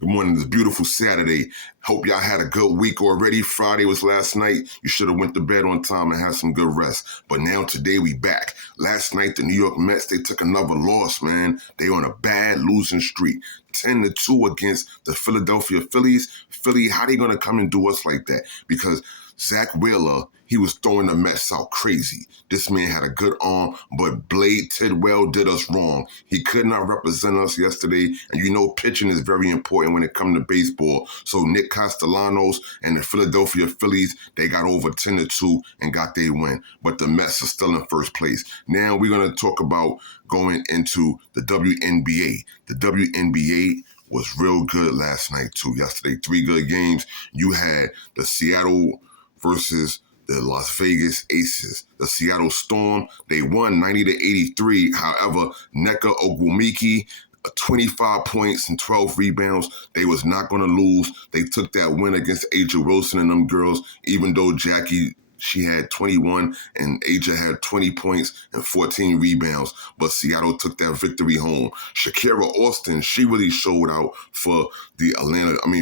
Good morning. This beautiful Saturday. Hope y'all had a good week already. Friday was last night. You should have went to bed on time and had some good rest. But now today we back. Last night the New York Mets, they took another loss, man. They on a bad losing streak. 10-2 against the Philadelphia Phillies. Philly, how they gonna come and do us like that? Because Zach Wheeler, he was throwing the Mets out crazy. This man had a good arm, but Blade Tidwell did us wrong. He could not represent us yesterday, and you know pitching is very important when it comes to baseball. So Nick Castellanos and the Philadelphia Phillies, they got over 10-2 and got their win. But the Mets are still in first place. Now we're going to talk about going into the WNBA. The WNBA was real good last night too. Yesterday, 3 good games. You had the Seattle versus the Las Vegas Aces. The Seattle Storm, they won 90-83. However, Nneka Ogwumike, 25 points and 12 rebounds. They was not going to lose. They took that win against Aja Wilson and them girls, even though Jackie, she had 21 and Aja had 20 points and 14 rebounds, but Seattle took that victory home. Shakira Austin, she really showed out for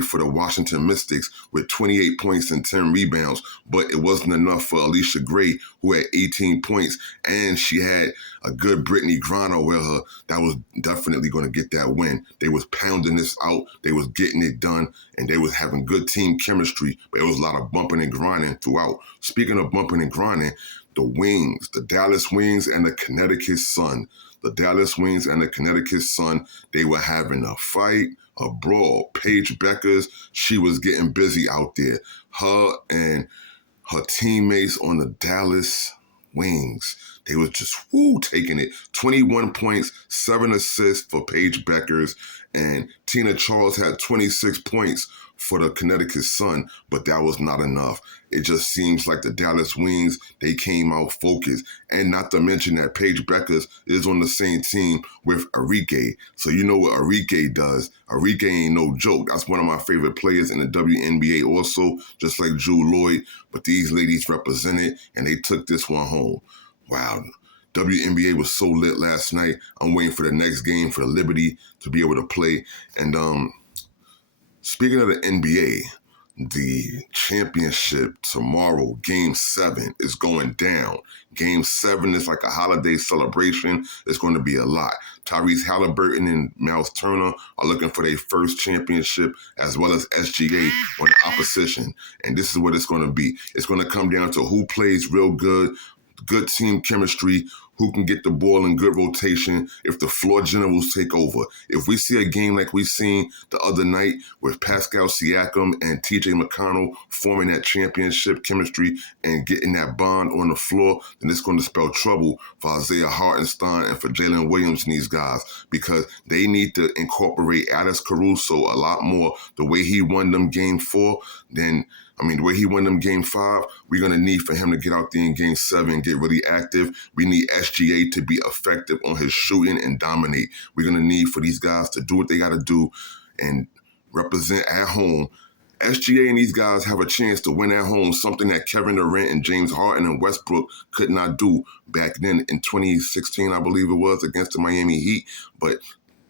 for the Washington Mystics with 28 points and 10 rebounds, but it wasn't enough for Alicia Gray, who had 18 points, and she had a good Brittany Griner with her that was definitely going to get that win. They was pounding this out, they was getting it done, and they was having good team chemistry, but it was a lot of bumping and grinding throughout. Speaking of bumping and grinding, the Wings, the Dallas Wings and the Connecticut Sun. The Dallas Wings and the Connecticut Sun, they were having a fight, a brawl. Paige Beckers, she was getting busy out there. Her and her teammates on the Dallas Wings, they was just taking it. 21 points, 7 assists for Paige Beckers, and Tina Charles had 26 points for the Connecticut Sun, but that was not enough. It just seems like the Dallas Wings, they came out focused. And not to mention that Paige Beckers is on the same team with Arike. So you know what Arike does. Arike ain't no joke. That's one of my favorite players in the WNBA also, just like Jewell Loyd. But these ladies represented, and they took this one home. Wow. WNBA was so lit last night. I'm waiting for the next game for the Liberty to be able to play. And speaking of the NBA, the championship tomorrow, Game 7, is going down. Game 7 is like a holiday celebration. It's going to be a lot. Tyrese Halliburton and Miles Turner are looking for their first championship, as well as SGA on the opposition. And this is what it's going to be. It's going to come down to who plays real good team chemistry, who can get the ball in good rotation if the floor generals take over. If we see a game like we seen the other night with Pascal Siakam and TJ McConnell forming that championship chemistry and getting that bond on the floor, then it's going to spell trouble for Isaiah Hartenstein and for Jalen Williams and these guys, because they need to incorporate Alex Caruso a lot more. The way he won them Game 4, the way he won them Game 5, we're going to need for him to get out there in Game 7 and get really active. We need SGA to be effective on his shooting and dominate. We're going to need for these guys to do what they got to do and represent at home. SGA and these guys have a chance to win at home, something that Kevin Durant and James Harden and Westbrook could not do back then in 2016, I believe it was, against the Miami Heat. But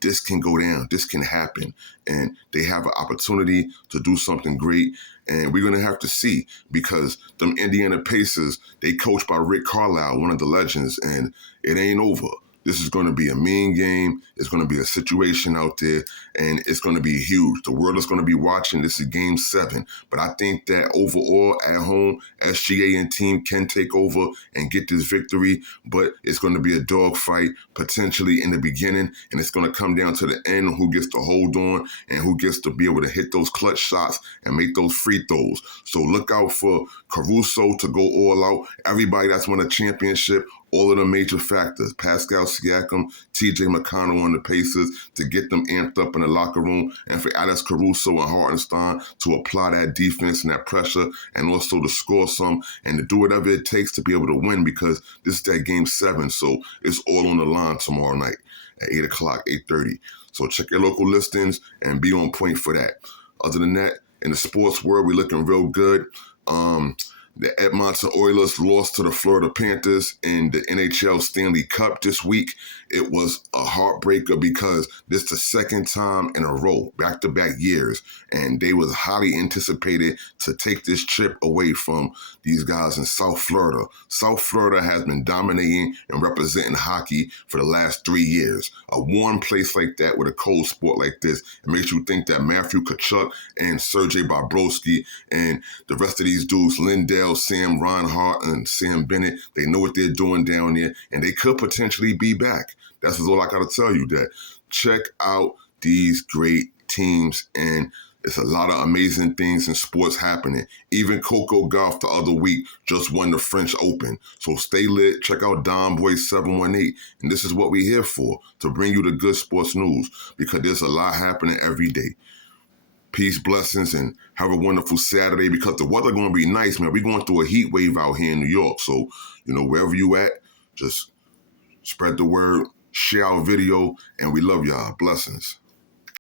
this can go down. This can happen. And they have an opportunity to do something great. And we're going to have to see, because them Indiana Pacers, they coached by Rick Carlisle, one of the legends, and it ain't over. This is going to be a mean game. It's going to be a situation out there, and it's going to be huge. The world is going to be watching. This is Game 7. But I think that overall, at home, SGA and team can take over and get this victory. But it's going to be a dogfight, potentially in the beginning, and it's going to come down to the end, who gets to hold on and who gets to be able to hit those clutch shots and make those free throws. So look out for Caruso to go all out. Everybody that's won a championship, all of the major factors, Pascal Siakam, TJ McConnell on the Pacers, to get them amped up in the locker room, and for Alex Caruso and Hartenstein to apply that defense and that pressure, and also to score some and to do whatever it takes to be able to win, because this is that Game 7, so it's all on the line tomorrow night at 8 o'clock, 8:30. So check your local listings and be on point for that. Other than that, in the sports world, we're looking real good. The Edmonton Oilers lost to the Florida Panthers in the NHL Stanley Cup this week, It was a heartbreaker because this is the second time in a row, back-to-back years, and they was highly anticipated to take this trip away from these guys in South Florida. South Florida has been dominating and representing hockey for the last 3 years. A warm place like that with a cold sport like this, it makes you think that Matthew Tkachuk and Sergei Bobrovsky and the rest of these dudes, Lindell, Sam Reinhart, and Sam Bennett, they know what they're doing down there, and they could potentially be back. That's all I got to tell you, that check out these great teams, and it's a lot of amazing things in sports happening. Even Coco Gauff the other week just won the French Open. So stay lit. Check out Don Boy 718. And this is what we're here for, to bring you the good sports news, because there's a lot happening every day. Peace, blessings, and have a wonderful Saturday, because the weather going to be nice, man. We're going through a heat wave out here in New York. So, wherever you at, just spread the word, share our video, and we love y'all. Blessings.